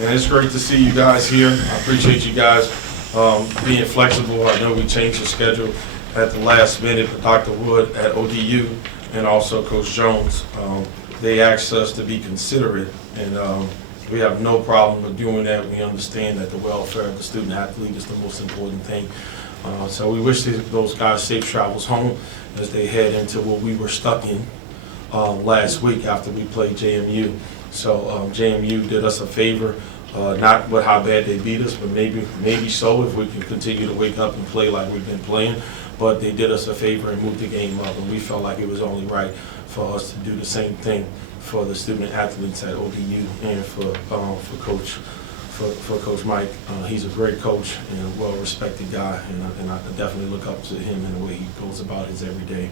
And it's great to see you guys here. I appreciate you guys being flexible. I know we changed the schedule at the last minute, but Dr. Wood at ODU and also Coach Jones, they asked us to be considerate, and we have no problem with doing that. We understand that the welfare of the student athlete is the most important thing. So we wish those guys safe travels home as they head into what we were stuck in last week after we played JMU. So JMU did us a favor, not with how bad they beat us, but maybe so if we can continue to wake up and play like we've been playing. But they did us a favor and moved the game up, and we felt like it was only right for us to do the same thing for the student athletes at ODU and for Coach Mike. He's a great coach and a well-respected guy, and I definitely look up to him in the way he goes about his every day.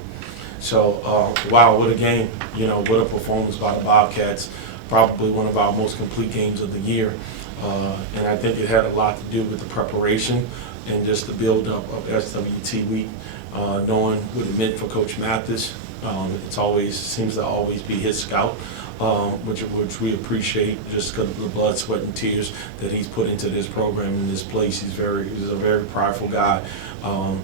So, wow, what a game. What a performance by the Bobcats. Probably one of our most complete games of the year. And I think it had a lot to do with the preparation and just the build-up of SWT week, knowing what it meant for Coach Mathis. It seems to always be his scout, which we appreciate just because of the blood, sweat, and tears that he's put into this program in this place. He's a very prideful guy.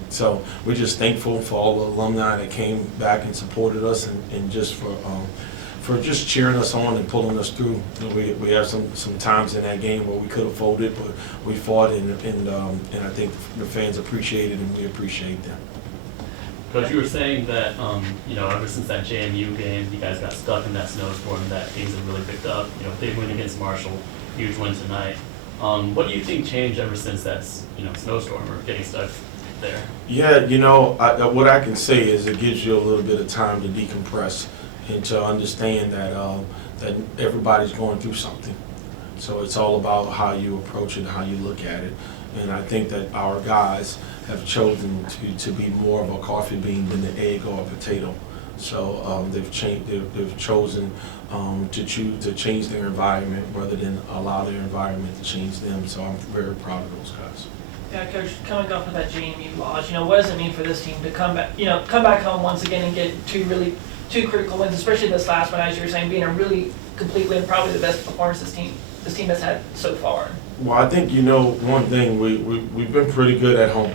So we're just thankful for all the alumni that came back and supported us, and just for just cheering us on and pulling us through. We have some times in that game where we could have folded, but we fought, and I think the fans appreciated, and we appreciate them. Coach, you were saying that, ever since that JMU game, you guys got stuck in that snowstorm, that things have really picked up. Big win against Marshall, huge win tonight. What do you think changed ever since that, snowstorm or getting stuck there? Yeah, what I can say is it gives you a little bit of time to decompress and to understand that everybody's going through something. So it's all about how you approach it, how you look at it. And I think that our guys have chosen to be more of a coffee bean than the egg or a potato. So they've chosen to change their environment rather than allow their environment to change them. So I'm very proud of those guys. Yeah, Coach, coming off of that JMU loss, what does it mean for this team to come back home once again and get two critical wins, especially this last one, as you were saying, being a really complete win, probably the best performance this team has had so far? Well, I think one thing, we've been pretty good at home.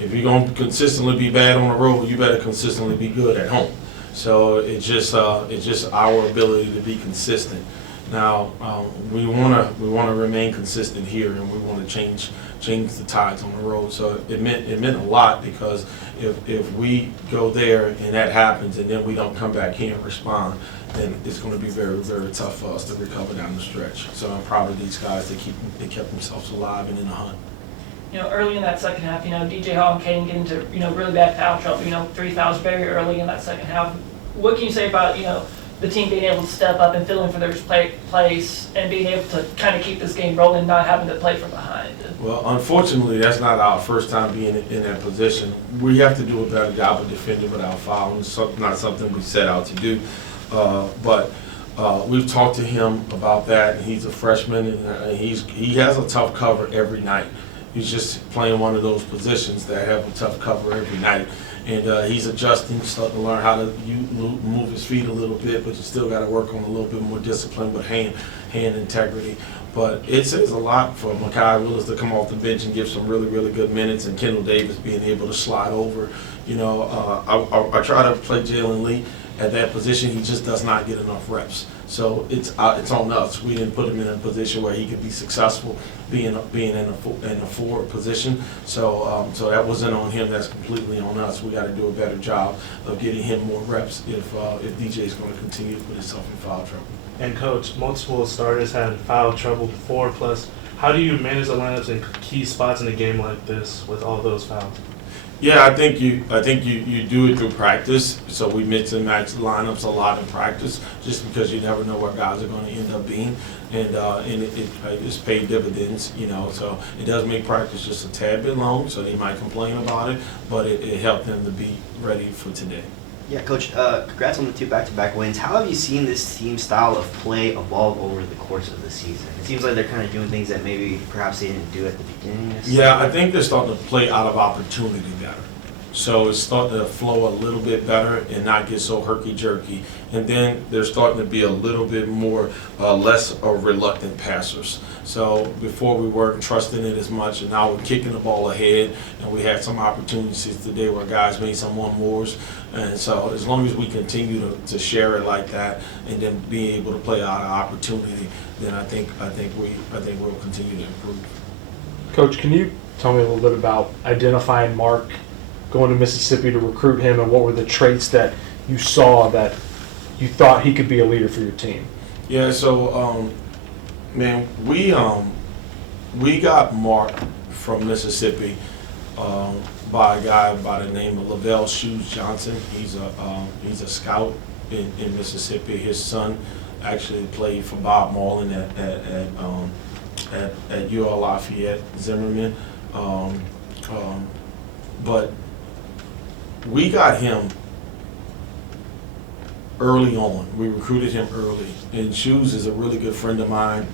If you're going to consistently be bad on the road, you better consistently be good at home. So it's just our ability to be consistent. Now we want to remain consistent here, and we want to change the tides on the road. So it meant a lot, because if we go there and that happens, and then we don't come back here and respond, then it's going to be very, very tough for us to recover down the stretch. So I'm proud of these guys. They kept themselves alive and in the hunt. Early in that second half, DJ Hall and Caden get into really bad foul trouble. 3 fouls very early in that second half. What can you say about the team being able to step up and fill in for their place and being able to kind of keep this game rolling, not having to play from behind? Well, unfortunately, that's not our first time being in that position. We have to do a better job of defending without fouling. It's not something we set out to do. But we've talked to him about that, and he's a freshman, and he has a tough cover every night. He's just playing one of those positions that have a tough cover every night. And he's adjusting, starting to learn how to move his feet a little bit, but you still got to work on a little bit more discipline with hand integrity. But it says a lot for Makai Willis to come off the bench and give some really, really good minutes, and Kendall Davis being able to slide over. I try to play Jalen Lee at that position. He just does not get enough reps. So it's on us. We didn't put him in a position where he could be successsul being in a forward position. So that wasn't on him. That's completely on us. We got to do a better job of getting him more reps if DJ is going to continue to put himself in foul trouble. And Coach, multiple starters had foul trouble before. Plus, how do you manage the lineups in key spots in a game like this with all those fouls? Yeah, I think you do it through practice. So we mix and match the lineups a lot in practice, just because you never know where guys are going to end up being, and it's paid dividends. So it does make practice just a tad bit long. So they might complain about it, but it helped them to be ready for today. Yeah, Coach, congrats on the 2 back-to-back wins. How have you seen this team style of play evolve over the course of the season? It seems like they're kind of doing things that maybe perhaps they didn't do at the beginning. Yeah, I think they're starting to play out of opportunity better. So it's starting to flow a little bit better and not get so herky-jerky. And then they're starting to be a little bit more, less reluctant passers. So before we weren't trusting it as much, and now we're kicking the ball ahead, and we had some opportunities today where guys made some one-mores. And so as long as we continue to share it like that, and then being able to play out an opportunity, then I think we'll continue to improve. Coach, can you tell me a little bit about identifying Mark, going to Mississippi to recruit him, and what were the traits that you saw that you thought he could be a leader for your team? Yeah, so man, we got Mark from Mississippi by a guy by the name of Lavelle Shoes Johnson. He's a scout in Mississippi. His son actually played for Bob Marlin at UL Lafayette Zimmerman. But we got him early on. We recruited him early. And Shoes is a really good friend of mine.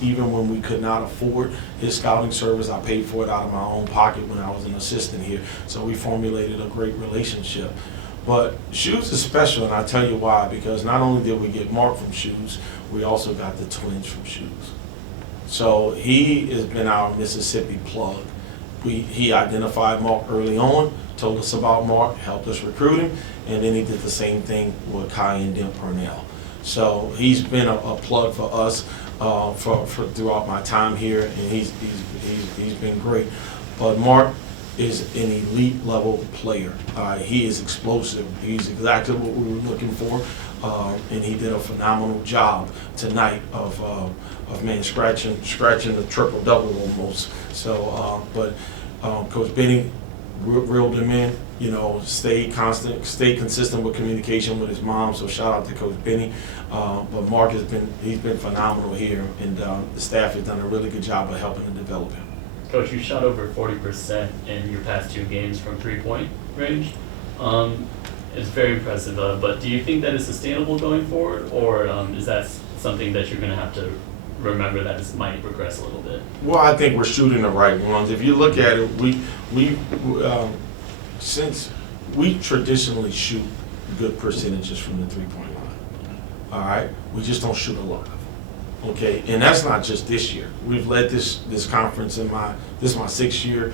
Even when we could not afford his scouting service, I paid for it out of my own pocket when I was an assistant here. So we formulated a great relationship. But Shoes is special, and I'll tell you why. Because not only did we get Mark from Shoes, we also got the twins from Shoes. So he has been our Mississippi plug. He identified Mark early on, told us about Mark, helped us recruit him, and then he did the same thing with Kai and Dem Purnell. So he's been a plug for us for throughout my time here, and he's been great. But Mark is an elite level player. He is explosive. He's exactly what we were looking for, and he did a phenomenal job tonight of scratching the triple double almost. So, but Coach Benny reeled him in. You know, stayed consistent with communication with his mom. So shout out to Coach Benny. But Mark he's been phenomenal here, and the staff has done a really good job of helping to develop him. Coach, you shot over 40% in your past 2 games from 3-point range. It's very impressive, but do you think that is sustainable going forward, or is that something that you're going to have to remember that this might progress a little bit? Well, I think we're shooting the right ones. If you look at it, since we traditionally shoot good percentages from the 3-point line, all right, we just don't shoot a lot of them. Okay, and that's not just this year. We've led this conference this is my 6th year.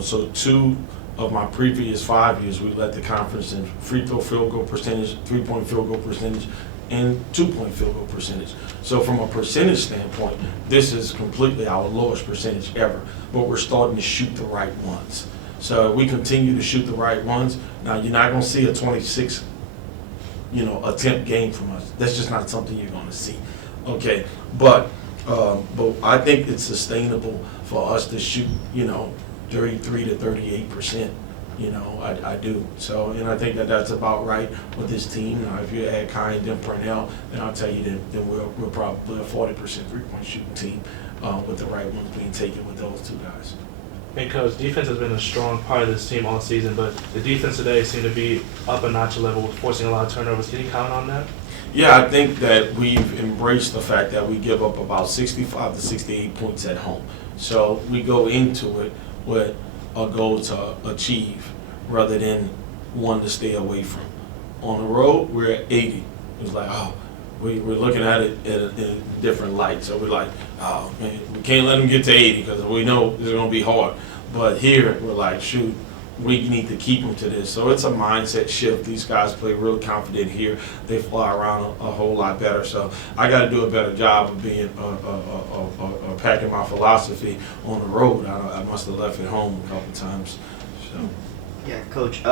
So 2 of my previous 5 years, we led the conference in free throw field goal percentage, 3-point field goal percentage, and 2-point field goal percentage. So from a percentage standpoint, this is completely our lowest percentage ever, but we're starting to shoot the right ones. So we continue to shoot the right ones. Now you're not going to see a 26, attempt game from us. That's just not something you're going to see. Okay, but I think it's sustainable for us to shoot, 33 to 38%. I do. So, and I think that's about right with this team. Now, if you add Kai and Dem Purnell, then I'll tell you then we're probably a 40% 3-point shooting team with the right ones being taken with those 2 guys. And Coach, defense has been a strong part of this team all season, but the defense today seemed to be up a notch level, forcing a lot of turnovers. Can you comment on that? Yeah, I think that we've embraced the fact that we give up about 65 to 68 points at home. So we go into it with a goal to achieve rather than one to stay away from. On the road, we're at 80. It's like, we're looking at it in a different light. So we're like, oh, man, we can't let them get to 80 because we know it's going to be hard. But here, we're like, shoot, we need to keep them to this. So it's a mindset shift. These guys play real confident here. They fly around a whole lot better. So I got to do a better job of being packing my philosophy on the road. I must have left it home a couple times. So. Yeah, Coach.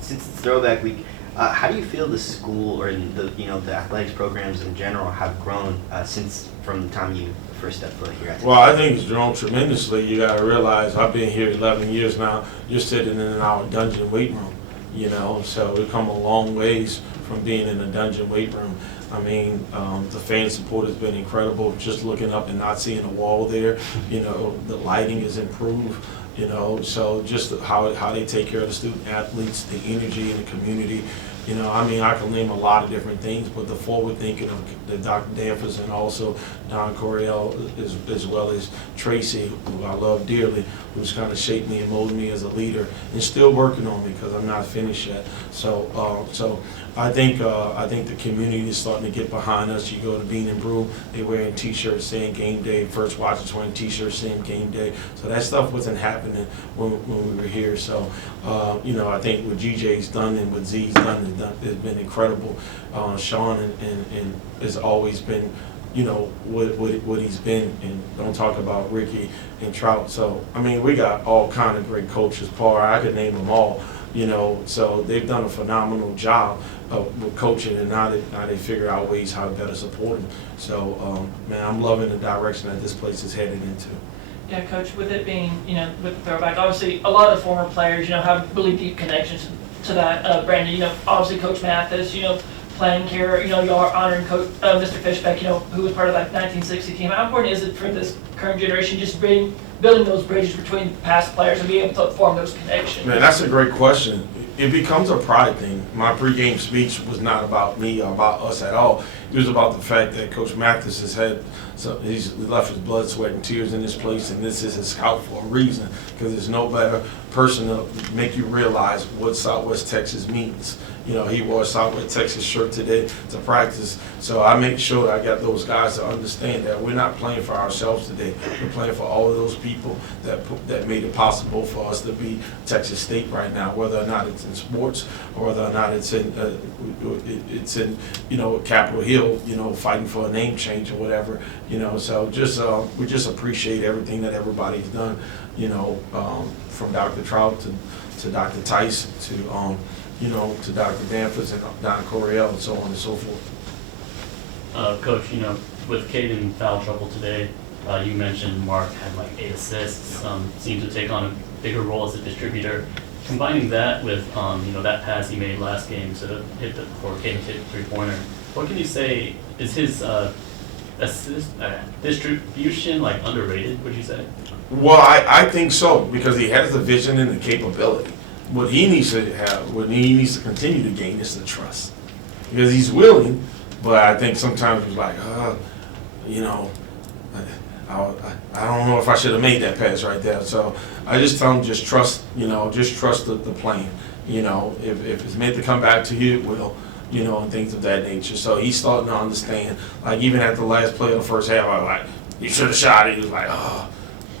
Since it's Throwback Week, how do you feel the school or the athletics programs in general have grown since from the time you first stepped foot here? Well, I think it's grown tremendously. You got to realize I've been here 11 years now. You're sitting in our dungeon weight room, So we've come a long ways from being in a dungeon weight room. I mean, the fan support has been incredible. Just looking up and not seeing a wall there, the lighting is improved. So just how they take care of the student athletes, the energy in the community, You know, I mean, I can name a lot of different things, but the forward thinking of the Dr. Danforth and also Don Coryell, as well as Tracy, who I love dearly, who's kind of shaped me and molded me as a leader, and still working on me because I'm not finished yet. So I think the community is starting to get behind us. You go to Bean and Brew, they wearing T-shirts saying Game Day. First Watch is wearing T-shirts saying Game Day. So that stuff wasn't happening when we were here. So you know, I think what GJ's done and what Z's done has been incredible. Sean and has always been, you know, what he's been, and don't talk about Ricky and Trout. So I mean, we got all kind of great coaches. Paul, I could name them all. You know, so they've done a phenomenal job with coaching, and now they figure out ways how to better support them. So man, I'm loving the direction that this place is headed into. Yeah, Coach, with it being, you know, with the throwback, obviously a lot of former players, you know, have really deep connections to that. Brandon, you know, obviously Coach Mathis, you know, playing here, you know, you are honoring Coach Mr. Fishbeck, you know, who was part of that 1960 team. How important is it for this current generation just building those bridges between past players and being able to form those connections? Man, that's a great question. It becomes a pride thing. My pregame speech was not about me or about us at all. It was about the fact that Coach Mathis has had, so he's left his blood, sweat, and tears in this place, and this is his scout for a reason, because there's no better person to make you realize what Southwest Texas means. You know, he wore a Southwest Texas shirt today to practice, so I make sure that I got those guys to understand that we're not playing for ourselves today. We're playing for all of those people that made it possible for us to be Texas State right now, whether or not it's in sports or whether or not it's in you know, Capitol Hill, you know, fighting for a name change or whatever, you know. So just we just appreciate everything that everybody's done, you know, from Dr. Trout to Dr. Tice to you know, to Dr. Danforth and Don Coryell and so on and so forth. Coach, you know, with Cade in foul trouble today, you mentioned Mark had like 8 assists, seemed to take on a bigger role as a distributor. Combining that with, you know, that pass he made last game to hit before Cade hit the three-pointer, what can you say, is his assist distribution like underrated, would you say? Well, I think so, because he has the vision and the capability. What he needs to have, what he needs to continue to gain is the trust. Because he's willing, but I think sometimes he's like, you know, I don't know if I should have made that pass right there. So I just tell him, just trust, you know, just trust the plan. You know, if it's meant to come back to you, it will, you know, and things of that nature. So he's starting to understand. Like, even at the last play of the first half, I was like, you should have shot it. He was like,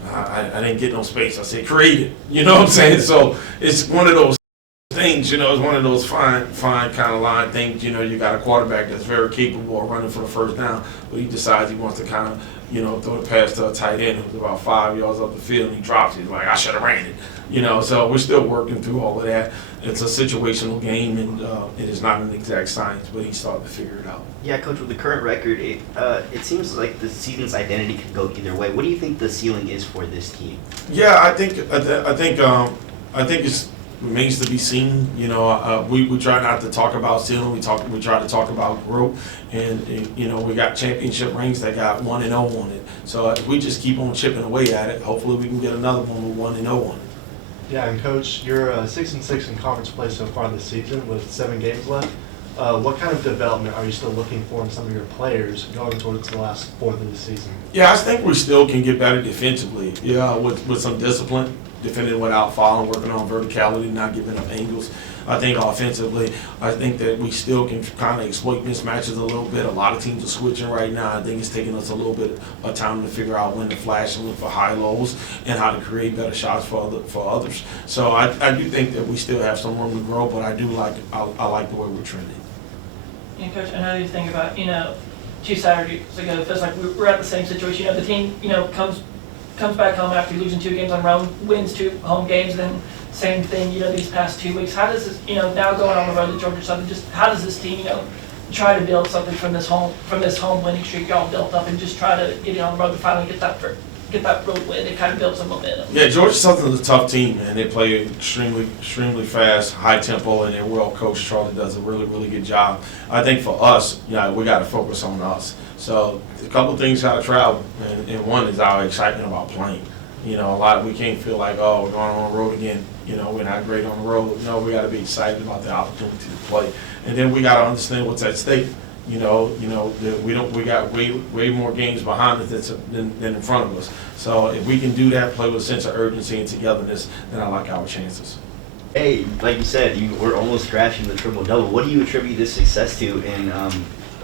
I didn't get no space. I said, create it. You know what I'm saying? So it's one of those things, you know, it's one of those fine kind of line things. You know, you got a quarterback that's very capable of running for the first down, but he decides he wants to kind of, you know, throw the pass to a tight end who's about 5 yards up the field, and he drops it. He's like, I should have ran it. You know, so we're still working through all of that. It's a situational game, and it is not an exact science, but he's starting to figure it out. Yeah, Coach, with the current record, it seems like the season's identity could go either way. What do you think the ceiling is for this team? Yeah, I think it remains to be seen. You know, we try not to talk about ceiling. We try to talk about growth, and you know, we got championship rings that got 1-0 on it. So if we just keep on chipping away at it, hopefully we can get another one with 1-0 on it. Yeah, and Coach, you're 6-6 in conference play so far this season with 7 games left. What kind of development are you still looking for in some of your players going towards the last fourth of the season? Yeah, I think we still can get better defensively. Yeah, with some discipline, defending without fouling, working on verticality, not giving up angles. I think offensively, I think that we still can kind of exploit mismatches a little bit. A lot of teams are switching right now. I think it's taking us a little bit of time to figure out when to flash and look for high lows and how to create better shots for others. So I do think that we still have some room to grow, but I like the way we're trending. Yeah, Coach, another thing about, you know, 2 Saturdays ago, it feels like we're at the same situation. You know, the team, you know, comes back home after losing 2 games on road, wins 2 home games, then same thing, you know, these past 2 weeks. How does this, you know, now going on the road to Georgia Southern, just how does this team, you know, try to build something from this home winning streak y'all built up, and just try to get it on the road to finally get that road win and kind of build some momentum? Yeah, Georgia Southern's a tough team, man. They play extremely fast, high tempo, and they're well coached. Charlie does a really good job. I think for us, yeah, we got to focus on us. So a couple things got to travel, and one is our excitement about playing. You know, we can't feel like, oh, we're going on the road again. You know, we're not great on the road. No, we got to be excited about the opportunity to play. And then we got to understand what's at stake. You know, that we got way more games behind us than in front of us. So if we can do that, play with a sense of urgency and togetherness, then I like our chances. Hey, like you said, you were almost scratching the triple-double. What do you attribute this success to, and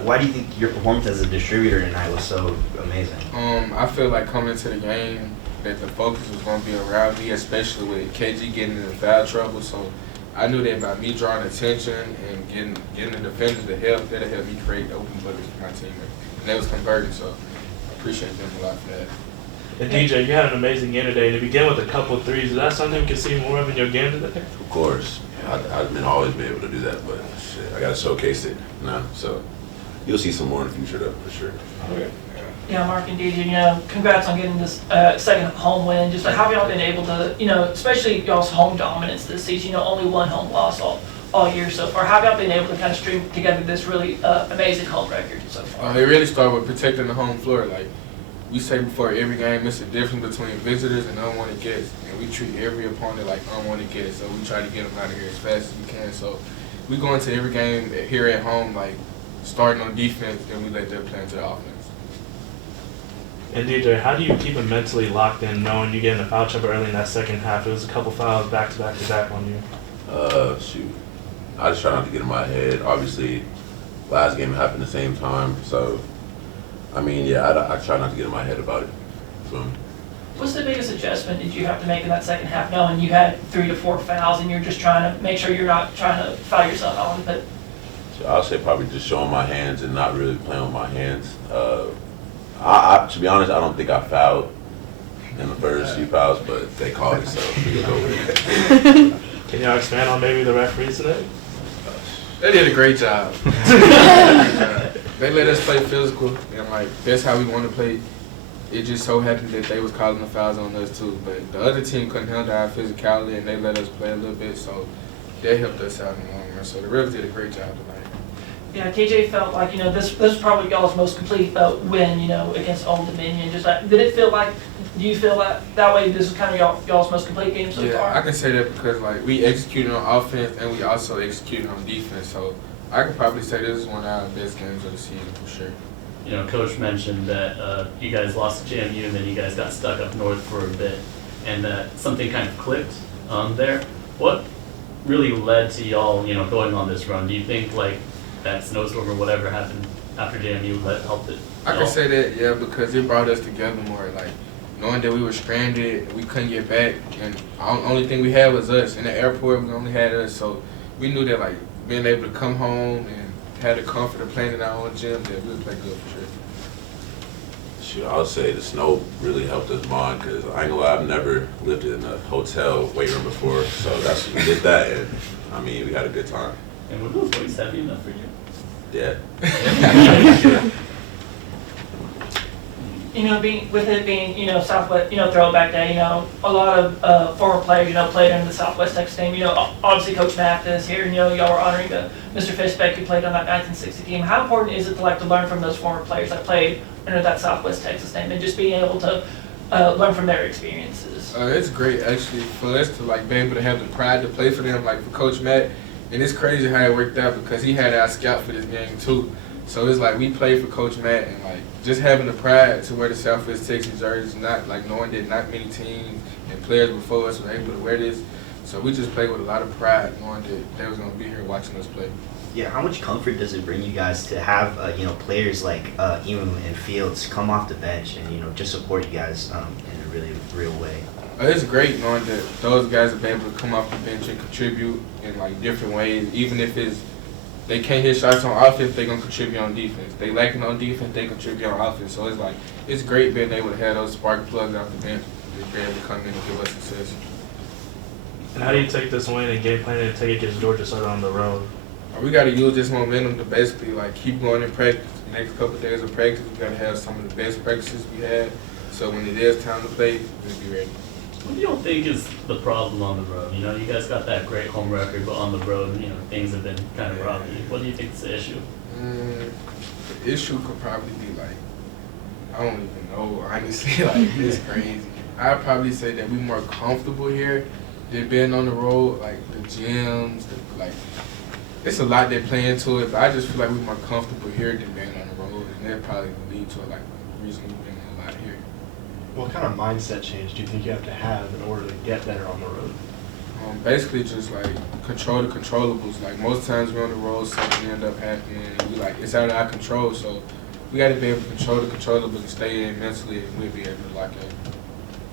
why do you think your performance as a distributor tonight was so amazing? I feel like coming into the game that the focus was going to be around me, especially with KG getting into foul trouble. So I knew that by me drawing attention and getting the defenders to help, that'll help me create open buckets for my teammates. And they was converting, so I appreciate them a lot for that. And DJ, you had an amazing game today. To begin with a couple of threes, is that something we can see more of in your game today? Of course. I've been always been able to do that, but shit, I got to showcase it now. So you'll see some more in the future, though, for sure. Okay. Yeah, Mark and DJ, you know, congrats on getting this second home win. Just like, how have y'all been able to, you know, especially y'all's home dominance this season, you know, only one home loss all year so far. How have y'all been able to kind of string together this really amazing home record so far? It really started with protecting the home floor. Like we say before every game, it's a difference between visitors and unwanted guests. And we treat every opponent like unwanted guests. So we try to get them out of here as fast as we can. So we go into every game here at home, like starting on defense, and we let them play into the offense. And DJ, how do you keep it mentally locked in knowing you get in a foul trouble early in that second half? It was a couple fouls back to back on you. Shoot. I just try not to get in my head. Obviously, last game happened the same time. So, I mean, yeah, I try not to get in my head about it. So, What's the biggest adjustment did you have to make in that second half, knowing you had 3 to 4 fouls and you're just trying to make sure you're not trying to foul yourself out? But so I'll say probably just showing my hands and not really playing with my hands. To be honest, I don't think I fouled in the first few fouls, but they called it, so we can go with it. Can y'all expand on maybe the referees today? They did a great job. They let us play physical, and like that's how we want to play. It just so happened that they was calling the fouls on us too, but the other team couldn't handle our physicality, and they let us play a little bit, so that helped us out in the long run. So the refs did a great job tonight. yeah, KJ felt like, you know, this was probably y'all's most complete win, you know, against Old Dominion. Just like, did it feel like, do you feel that way? This is kind of y'all's most complete game so far? I can say that because like we executed on offense and we also executed on defense. So I could probably say this is one of our best games of the season for sure. You know, Coach mentioned that you guys lost to JMU and then you guys got stuck up north for a bit, and that something kind of clicked there. What really led to y'all, you know, going on this run? Do you think like that snowstorm or whatever happened after JMU helped it? I can say that, yeah, because it brought us together more. Like knowing that we were stranded, we couldn't get back, and the only thing we had was us. In the airport, we only had us, so we knew that like being able to come home and had the comfort of playing in our own gym, that we would play good for sure. Shoot, I would say the snow really helped us bond because I ain't gonna lie, I've never lived in a hotel weight room before, so we did that, and I mean, we had a good time. And were those weights heavy enough for you? Yeah. You know, with it being, you know, Southwest, you know, throwback day, you know, a lot of former players, you know, played under the Southwest Texas team. You know, obviously Coach Mack is here, and, you know, y'all were honoring Mr. Fishbeck, who played on that 1960 team. How important is it to learn from those former players that played under that Southwest Texas team and just being able to learn from their experiences? It's great actually for us to like be able to have the pride to play for them, like for Coach Matt. And it's crazy how it worked out because he had our scout for this game too. So it's like we played for Coach Matt, and like just having the pride to wear the Southwest Texas jerseys, not like knowing that not many teams and players before us were able to wear this. So we just played with a lot of pride, knowing that they was gonna be here watching us play. Yeah, how much comfort does it bring you guys to have you know, players like Ewan and Fields come off the bench and, you know, just support you guys in a really real way? It's great knowing that those guys have been able to come off the bench and contribute in like different ways, even if they can't hit shots on offense, they're gonna contribute on defense. They lacking on defense, they contribute on offense. So it's great being able to have those spark plugs off the bench to be able to come in and give us success. And how do you take this win and game plan and take it against Georgia Southern on the road? We got to use this momentum to basically like keep going in practice. The next couple of days of practice, we got to have some of the best practices we had. So when it is time to play, we'll be ready. What do you think is the problem on the road? You know, you guys got that great home record, but on the road, you know, things have been kind of rocky. What do you think is the issue? The issue could probably be like, I don't even know, honestly. Like, it's crazy. I'd probably say that we're more comfortable here than being on the road. Like the gyms, like it's a lot they play into it. But I just feel like we're more comfortable here than being on the road, and that probably would lead to like the reason we've been a lot here. What kind of mindset change do you think you have to have in order to get better on the road? Basically just like control the controllables. Like most times we're on the road, something end up happening, and we like it's out of our control. So we got to be able to control the controllables and stay in mentally, and we'll be able to lock in.